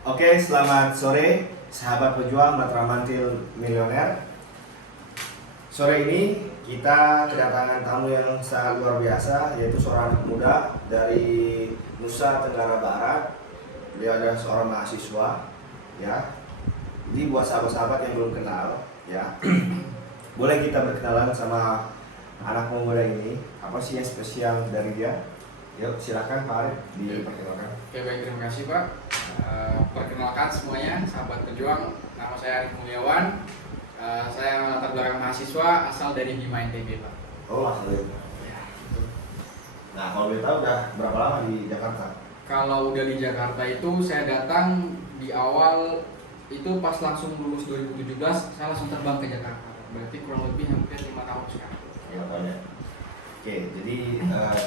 Oke, selamat sore sahabat pejuang Matra Mantil Milioner. Sore ini kita kedatangan tamu yang sangat luar biasa, yaitu seorang anak muda dari Nusa Tenggara Barat. Beliau adalah seorang mahasiswa, ya. Jadi buat sahabat-sahabat yang belum kenal, ya, boleh kita berkenalan sama anak muda ini. Apa sih yang spesial dari dia? Yuk, silakan Pak Arif diperkenalkan. Oke, baik, terima kasih Pak. Perkenalkan semuanya, sahabat pejuang. Nama saya Arif Mulyawan. Saya latar belakang mahasiswa asal dari Bima NTB, Pak. Oh, asli. Ya, gitu. Nah, kalau boleh tahu udah berapa lama di Jakarta? Kalau udah di Jakarta itu saya datang di awal itu pas langsung lulus 2017, saya langsung terbang ke Jakarta. Berarti kurang lebih hampir 5 tahun sekarang. Ya, banyak. Oke, jadi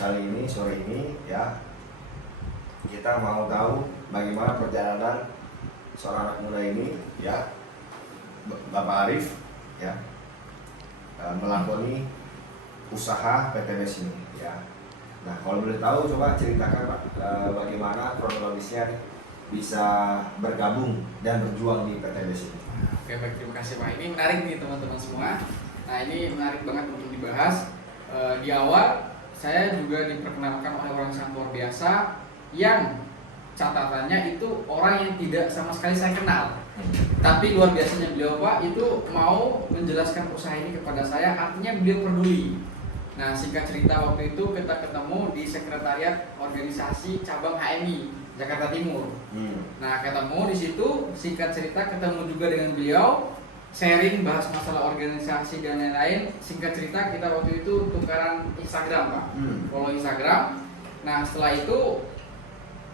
kali ini sore ini ya kita mau tahu bagaimana perjalanan seorang anak muda ini, ya, Bapak Arif, ya, melakoni usaha PTBS ini, ya. Nah, kalau boleh tahu coba ceritakan Pak, bagaimana kronologisnya bisa bergabung dan berjuang di PTBS ini. Oke, baik, terima kasih Pak. Ini menarik nih teman-teman semua. Nah, ini menarik banget untuk dibahas. Di awal saya juga diperkenalkan oleh orang yang sangat luar biasa yang catatannya itu orang yang tidak sama sekali saya kenal. Tapi luar biasanya beliau Pak itu mau menjelaskan usaha ini kepada saya, artinya beliau peduli. Nah, singkat cerita waktu itu kita ketemu di sekretariat organisasi cabang HMI Jakarta Timur. Nah, ketemu di situ, singkat cerita ketemu juga dengan beliau, sharing bahas masalah organisasi dan lain-lain. Singkat cerita kita waktu itu tukaran Instagram Pak, follow Instagram. Nah, setelah itu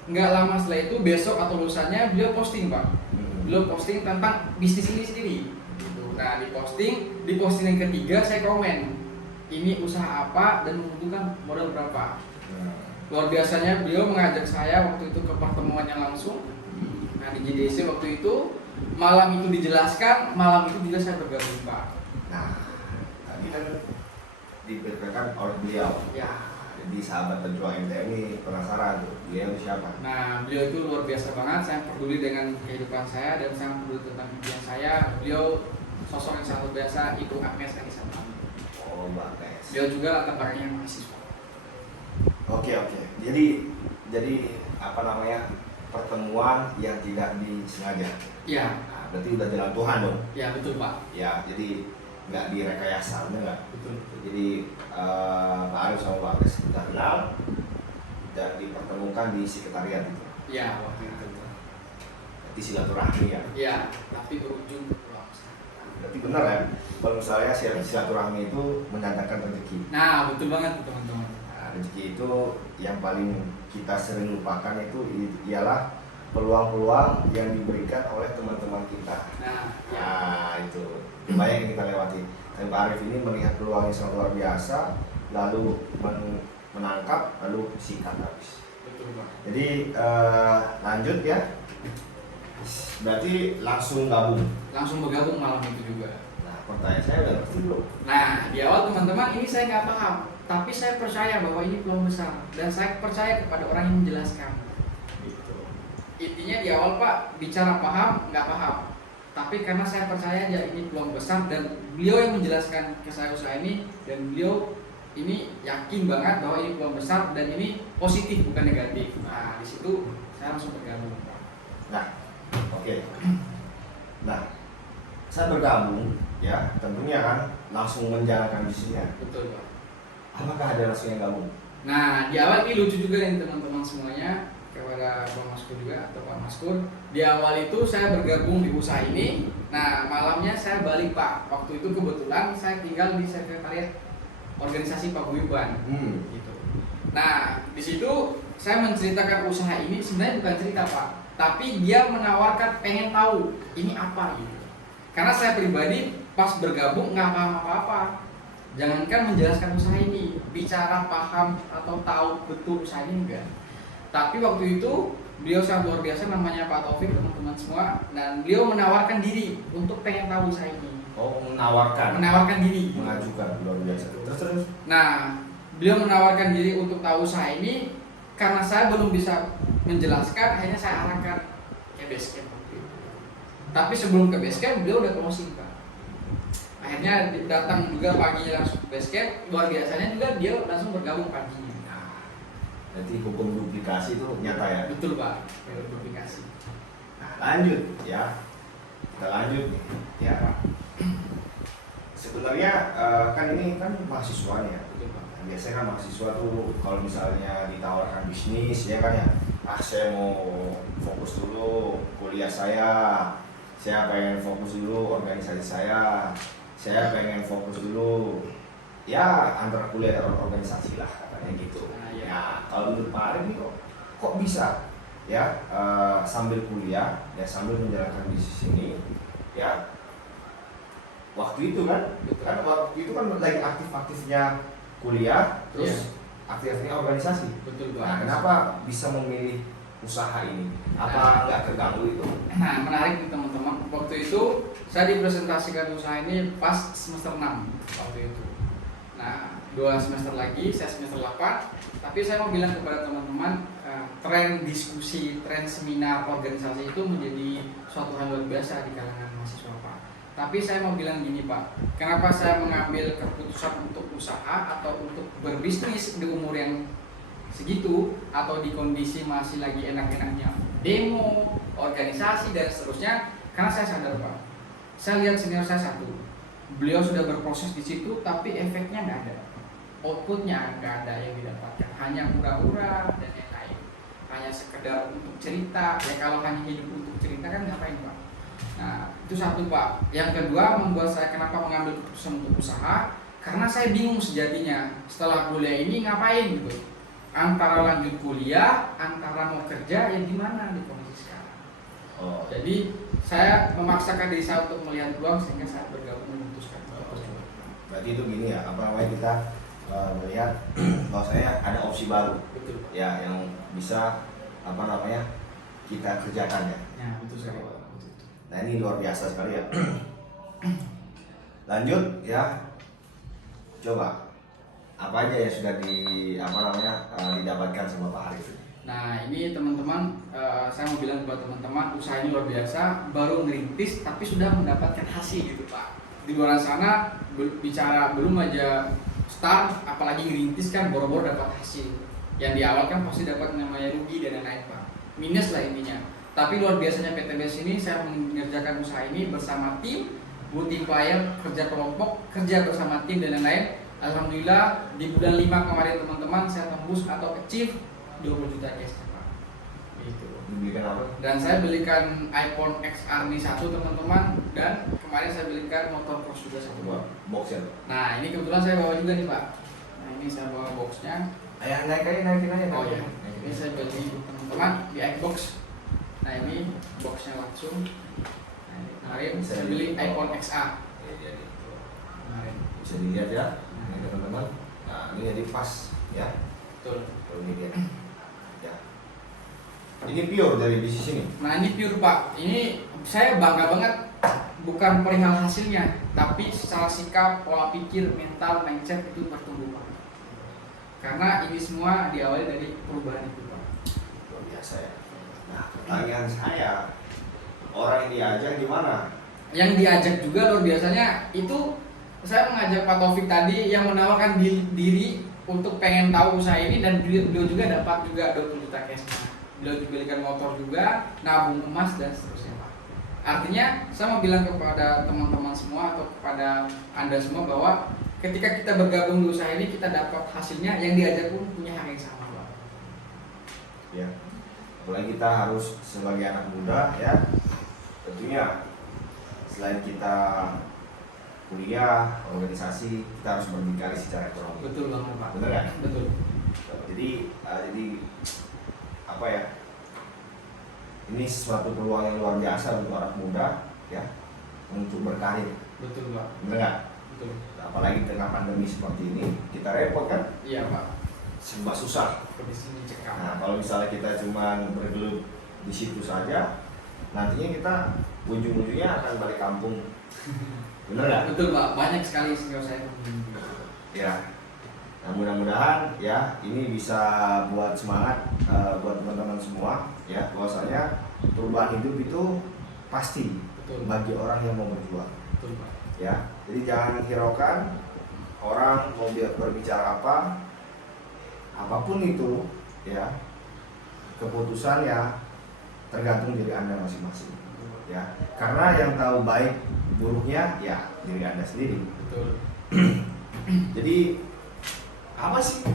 nggak lama setelah itu besok atau lusanya beliau posting Pak. Beliau posting tentang bisnis ini sendiri. Nah, di posting yang ketiga saya komen, ini usaha apa dan membutuhkan modal berapa. Luar biasanya beliau mengajak saya waktu itu ke pertemuannya langsung. Nah, di JDC waktu itu malam itu dijelaskan, malam itu juga saya bergabung Pak. Nah, tadi kan diberikan oleh beliau. Ya. Jadi sahabat pejuang MTM ini penasaran tuh, beliau itu siapa? Nah, beliau itu luar biasa banget, saya peduli dengan kehidupan saya dan saya peduli tentang impian saya. Beliau sosok yang sangat luar biasa, Ibu Agnes Anissa. Oh, Mbak Agnes. Beliau juga latar belakangnya mahasiswa. Oke. Jadi apa namanya, pertemuan yang tidak disengaja. Iya. Nah, berarti udah jalan Tuhan dong. Ya, betul Pak. Ya, jadi nggak direkayasa, bener nggak? Betul. Jadi Pak Arif sama Mbak Agnes kita kenal dan dipertemukan di sekretariat itu. Iya, waktu itu. Berarti silaturahmi ya. Iya, tapi berujung pulang. Berarti benar ya, kalau misalnya silaturahmi itu mendatangkan rezeki. Nah, betul banget teman-teman. Nah, rezeki itu yang paling kita sering lupakan itu ialah peluang-peluang yang diberikan oleh teman-teman kita. Nah, itu banyak yang kita lewati. Dan Pak Arif ini melihat peluang yang sangat luar biasa, lalu menangkap, lalu sikat habis. Betul Pak. Jadi lanjut ya. Berarti langsung gabung. Langsung bergabung malam itu juga. Nah, pertanyaan saya udah ngerti belum? Nah, di awal teman-teman ini saya nggak paham, tapi saya percaya bahwa ini peluang besar dan saya percaya kepada orang yang menjelaskan. Gitu. Intinya di awal Pak bicara paham nggak paham, tapi karena saya percaya ya ini peluang besar dan beliau yang menjelaskan ke saya usaha ini dan beliau ini yakin banget bahwa ini peluang besar dan ini positif bukan negatif. Nah, di situ saya langsung bergabung Pak. Nah, oke. Nah, saya bergabung ya, tentunya kan langsung menjalankan bisnisnya. Betul Pak. Apakah ada langsung yang gabung? Nah, di awal ini lucu juga nih teman-teman semuanya, kepada Bang Maskur juga atau Pak Maskur. Di awal itu saya bergabung di usaha ini. Nah, malamnya saya balik Pak. Waktu itu kebetulan saya tinggal di sekretariat organisasi paguyuban. Gitu. Nah, di situ saya menceritakan usaha ini sebenarnya bukan cerita Pak, tapi dia menawarkan pengen tahu ini apa gitu. Karena saya pribadi pas bergabung nggak paham apa-apa. Jangankan menjelaskan usaha ini, bicara paham atau tahu betul usaha ini enggak. Tapi waktu itu beliau sangat luar biasa, namanya Pak Taufik teman-teman semua, dan beliau menawarkan diri untuk pengen tahu usaha ini. Oh, menawarkan Diri, mengajukan, luar biasa. Terus. Nah, beliau menawarkan diri untuk tahu usaha ini. Karena saya belum bisa menjelaskan, akhirnya saya arahkan, base camp waktu itu. Tapi sebelum ke base camp beliau udah closing Pak. Akhirnya datang juga paginya langsung ke base camp. Luar biasanya juga dia langsung bergabung paginya. Berarti hukum duplikasi itu nyata ya. Betul Pak, duplikasi. Nah, lanjut ya. Kita lanjut nih. Ya. Sebenarnya kan ini kan mahasiswa nih ya. Betul Pak. Nah, biasanya kan mahasiswa tuh kalau misalnya ditawarkan bisnis ya kan ya, saya mau fokus dulu kuliah saya pengen fokus dulu organisasi saya pengen fokus dulu ya antara kuliah dan organisasi lah katanya gitu. Nah, ya. Nah, kalau menurut Pak Arif nih kok bisa ya sambil kuliah ya sambil menjalankan bisnis ini ya waktu itu kan waktu itu kan lagi aktif-aktifnya kuliah terus aktif-aktifnya organisasi. Betul Pak. Nah, kenapa bisa memilih usaha ini? Apa nggak terganggu itu? Nah, menarik nih teman-teman. Waktu itu saya dipresentasikan usaha ini pas semester 6 waktu itu. Nah, 2 semester lagi, saya semester 8. Tapi saya mau bilang kepada teman-teman, tren diskusi, tren seminar, organisasi itu menjadi suatu hal luar biasa di kalangan mahasiswa Pak. Tapi saya mau bilang gini Pak, kenapa saya mengambil keputusan untuk usaha atau untuk berbisnis di umur yang segitu atau di kondisi masih lagi enak-enaknya demo, organisasi dan seterusnya? Karena saya sadar Pak, saya lihat senior saya satu, beliau sudah berproses di situ tapi efeknya nggak ada, outputnya nggak ada yang didapatkan, hanya hura-hura dan yang lain, hanya sekedar untuk cerita. Ya kalau hanya hidup untuk cerita kan ngapain Pak? Nah itu satu Pak. Yang kedua membuat saya kenapa mengambil keputusan untuk usaha, karena saya bingung sejatinya setelah kuliah ini ngapain gitu. Antara lanjut kuliah, antara mau kerja, ya gimana di kondisi sekarang. Jadi saya memaksakan diri saya untuk melihat peluang sehingga saya bergabung memutuskan. Berarti itu gini ya, apa namanya kita melihat bahwasanya ada opsi baru. Betul. Ya yang bisa apa namanya kita kerjakan ya. Ya betul sekali. Nah ini luar biasa sekali ya. Lanjut ya, coba apa aja yang sudah didapatkan sama Pak Arif? Nah ini teman-teman, saya mau bilang buat teman-teman, usaha ini luar biasa, baru ngerintis tapi sudah mendapatkan hasil gitu Pak. Di luar sana bicara belum aja start, apalagi ngerintis kan boro-boro dapat hasil. Yang di awal kan pasti dapat namanya rugi dan lain-lain Pak, minus lah intinya. Tapi luar biasanya PTBS ini saya mengerjakan usaha ini bersama tim, multiplier, kerja kelompok, kerja bersama tim dan lain-lain. Alhamdulillah di bulan 5 kemarin teman-teman saya tembus atau achieve 20 juta cash Pak. Gitu. Dibelikan apa? Dan saya belikan iPhone XR nih satu teman-teman, dan kemarin saya belikan motor cross juga satu. Box ya? Nah ini kebetulan saya bawa juga nih Pak. Nah ini saya bawa boxnya. Ayo naikin aja. Oh ya, ini saya beli teman-teman di iBox. Nah ini boxnya langsung. Nah, ini kemarin saya beli iPhone XR. Iya gitu. Kemarin. Bisa dilihat ya, ini teman-teman. Nah ini jadi pas ya. Betul. Kalau ini dia. Ya. Ini pure dari bisnis ini. Nah ini pure Pak. Ini saya bangga banget. Bukan perihal hasilnya, tapi secara sikap, pola pikir, mental, mindset itu bertumbuh Pak. Karena ini semua diawali dari perubahan itu Pak. Luar biasa ya. Nah pertanyaan saya, orang yang diajak gimana? Yang diajak juga luar biasanya itu, saya mengajak Pak Taufik tadi yang menawarkan diri untuk pengen tahu usaha ini, dan beliau juga dapat juga 20 juta cash. Beliau dibelikan motor juga, nabung emas dan seterusnya Pak. Artinya saya mau bilang kepada teman-teman semua atau kepada Anda semua bahwa ketika kita bergabung di usaha ini kita dapat hasilnya, yang diajak pun punya hak yang sama Pak. Ya. Apalagi kita harus sebagai anak muda ya, tentunya selain kita kuliah, organisasi, kita harus berdikari secara ekonomi. Betul banget Pak. Bener kan? Betul. Jadi apa ya? Ini suatu peluang yang luar biasa untuk anak muda ya, untuk berkarir. Betul Pak. Bener nggak? Betul. Apalagi tengah pandemi seperti ini, kita repot kan? Iya Pak. Serba susah. Kondisi ini cekam. Nah, kalau misalnya kita cuma bergelut di situ saja, nantinya kita ujung-ujungnya akan balik kampung. Bener nggak? Betul Pak. Banyak sekali senior saya. Ya. Nah, mudah-mudahan ya ini bisa buat semangat buat teman-teman semua ya, bahwasanya perubahan hidup itu pasti Betul. bagi orang yang mau berjuang. Betul Pak. Ya, jadi jangan hiraukan orang mau berbicara apa, apapun itu, ya keputusan ya tergantung diri Anda masing-masing. Ya, karena yang tahu baik buruknya ya diri Anda sendiri. Betul. Jadi apa sih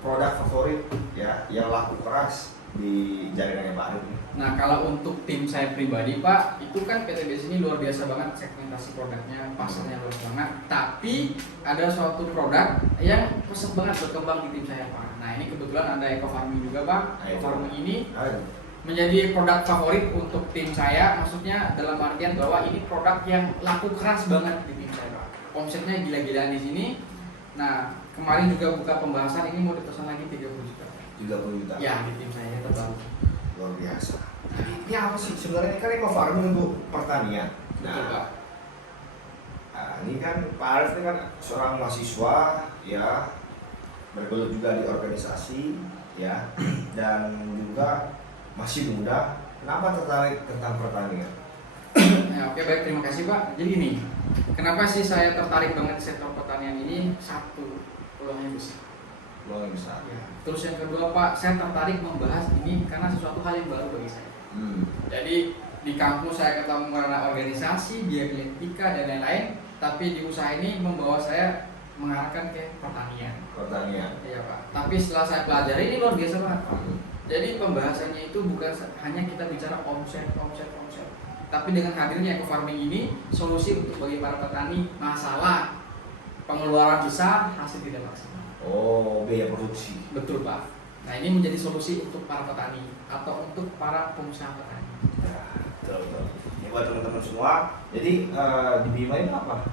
produk favorit ya yang laku keras di jaringannya Pak Arif? Nah, kalau untuk tim saya pribadi Pak, itu kan PTBS ini luar biasa banget segmentasi produknya, pasarnya luas banget. Tapi ada suatu produk yang pesat banget berkembang di tim saya Pak. Nah, ini kebetulan ada eco farming juga Pak. Eco farming ini menjadi produk favorit untuk tim saya. Maksudnya dalam artian bahwa ini produk yang laku keras banget di tim saya Pak. Omsetnya gila-gilaan di sini. Nah, kemarin juga buka pembahasan ini mau dipesan lagi 30 juta. 30 juta. Ya, di tim saya terbaru. Luar biasa. Ini apa sih sebenarnya? Ini kan eco farming untuk pertanian. Betul Pak. Nah, ini kan Pak Arif ini kan seorang mahasiswa ya, bergelut juga di organisasi ya, dan juga masih muda. Kenapa tertarik tentang pertanian? Ya, oke baik, terima kasih Pak. Jadi ini, kenapa sih saya tertarik banget sektor pertanian ini? Satu, peluangnya besar. Peluang besar. Ya. Terus yang kedua Pak, saya tertarik membahas ini karena sesuatu hal yang baru bagi saya. Jadi di kampus saya ketemu karena organisasi, dialektika dan lain-lain. Tapi di usaha ini membawa saya mengarahkan ke pertanian. Pertanian. Iya Pak. Tapi setelah saya pelajari ini luar biasa banget Pak. Jadi pembahasannya itu bukan hanya kita bicara omset. Tapi dengan hadirnya eco farming ini solusi untuk bagi para petani masalah pengeluaran besar, hasil tidak maksimal. Oh, biaya produksi. Betul Pak. Nah ini menjadi solusi untuk para petani atau untuk para pengusaha petani. Ya, betul. Ini buat teman-teman semua. Jadi di Bima itu apa?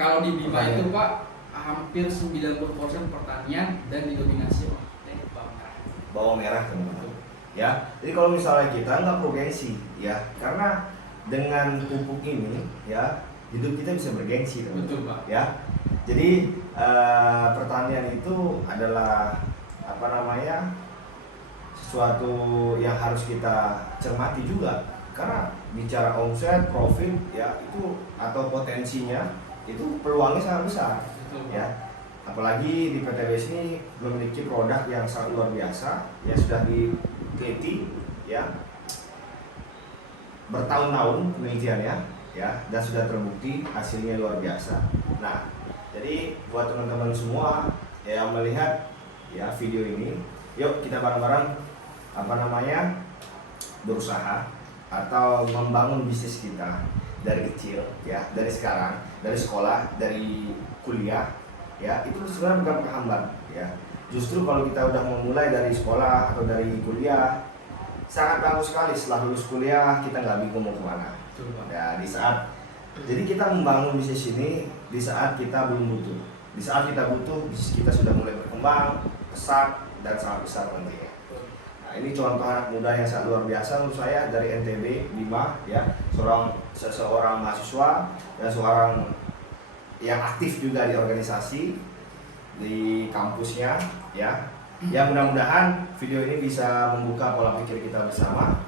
Kalau di Bima Pertanian. itu Pak hampir 90% pertanian dan didominasi oleh bawang merah. Bawang merah teman-teman. Ya, jadi kalau misalnya kita nggak perlu gengsi, ya, karena dengan pupuk ini, ya, hidup kita bisa bergengsi, teman-teman. Betul Pak. Ya, jadi pertanian itu adalah apa namanya, sesuatu yang harus kita cermati juga, karena bicara omset, profit, ya itu atau potensinya itu peluangnya sangat besar, Betul Pak. ya. Apalagi di PTBS ini memiliki produk yang sangat luar biasa, ya sudah diteliti, ya bertahun-tahun penelitiannya, ya, dan sudah terbukti hasilnya luar biasa. Nah, jadi buat teman-teman semua yang melihat ya video ini, yuk kita bareng-bareng apa namanya berusaha atau membangun bisnis kita dari kecil, ya, dari sekarang, dari sekolah, dari kuliah, ya, itu sebenarnya bukan penghambat, ya. Justru kalau kita udah memulai dari sekolah atau dari kuliah, sangat bagus sekali. Setelah lulus kuliah kita nggak bingung mau kemana. Betul Pak. Ya, jadi kita membangun bisnis ini di saat kita belum butuh. Di saat kita butuh, bisnis kita sudah mulai berkembang, pesat, dan sangat besar nantinya. Nah, ini contoh anak muda yang sangat luar biasa menurut saya dari NTB Bima, ya, seorang mahasiswa dan seorang yang aktif juga di organisasi di kampusnya, ya. Ya, mudah-mudahan video ini bisa membuka pola pikir kita bersama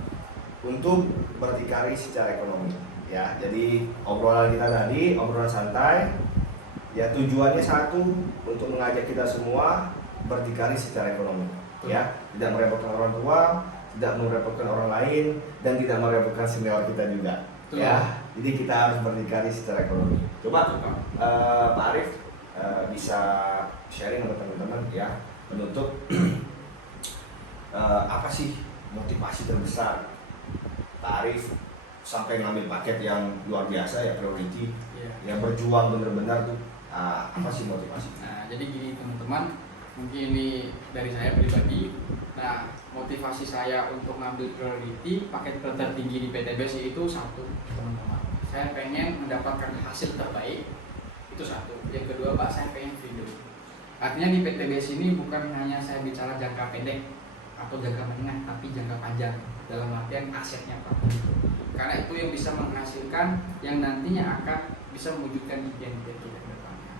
untuk berdikari secara ekonomi, ya. Jadi obrolan kita tadi obrolan santai, ya, tujuannya satu, untuk mengajak kita semua berdikari secara ekonomi, ya, tidak merepotkan orang tua, tidak merepotkan orang lain, dan tidak merepotkan senior kita juga. Betul. Ya, jadi kita harus berdikari secara ekonomi. Coba Pak Arif bisa sharing sama teman-teman, ya, menutup apa sih motivasi terbesar Pak Arif sampai ngambil paket yang luar biasa, ya, priority, Iya. yang berjuang benar-benar tuh, apa sih motivasi? Nah, jadi gini teman-teman, mungkin ini dari saya pribadi. Nah, motivasi saya untuk ngambil priority paket tertinggi di PTBS itu satu, teman-teman. Saya pengen mendapatkan hasil terbaik, itu satu. Yang kedua Pak, saya pengen freedom. Artinya di PTBS ini bukan hanya saya bicara jangka pendek atau jangka menengah, tapi jangka panjang dalam artian asetnya Pak. Karena itu yang bisa menghasilkan yang nantinya akan bisa mewujudkan impian-impian kita ke depannya.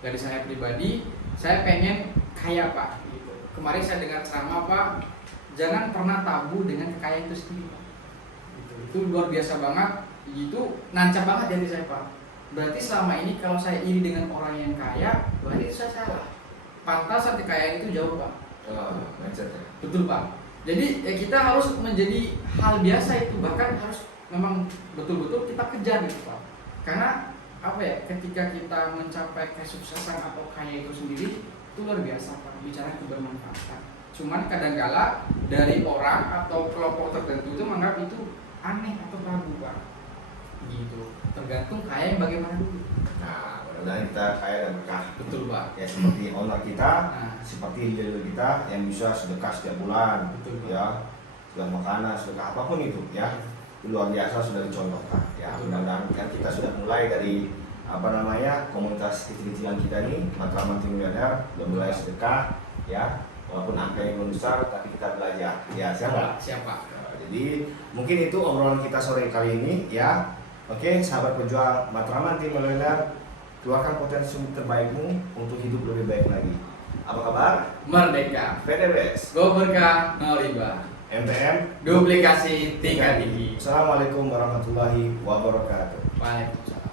Dari saya pribadi, saya pengen kaya Pak. Gitu. Kemarin saya dengar ceramah Pak, jangan pernah tabu dengan kekayaan itu sendiri Pak. itu luar biasa banget, itu nancap banget di hati saya Pak. Berarti selama ini kalau saya iri dengan orang yang kaya, berarti itu saya salah. Pantas kekayaan itu jauh Pak. Mindset ya. Betul Pak. Jadi ya kita harus menjadi hal biasa itu, bahkan harus memang betul-betul kita kejar gitu Pak. Karena apa ya, ketika kita mencapai kesuksesan atau kaya itu sendiri itu luar biasa Pak, bicara kebermanfaatan. Cuman kadangkala dari orang atau kelompok tertentu itu menganggap itu aneh atau tabu Pak. Gitu. Tergantung kaya yang bagaimana dulu. Nah, mudah-mudahan kita kaya dan berkah. Betul Pak. Ya seperti owner kita, Nah, seperti leader kita yang bisa sedekah setiap bulan, betul Pak. ya, sedekah makanan, sedekah apapun itu, ya, itu luar biasa sudah dicontohkan. Ya, Betul. mudah-mudahan kan kita sudah mulai dari komunitas kecil-kecilan kita ini, Matraman Tim Milioner, sudah mulai sedekah, ya, walaupun angkanya belum besar, tapi kita belajar. Ya, siapa? Siapa? Jadi mungkin itu obrolan kita sore kali ini, ya. Oke, sahabat pejuang Matraman Tim Milioner, keluarkan potensi terbaikmu untuk hidup lebih baik lagi. Apa kabar? Merdeka. PDBS, Go berkah, no riba. MTM, Duplikasi tingkat tinggi. Assalamualaikum warahmatullahi wabarakatuh. Waalaikumsalam.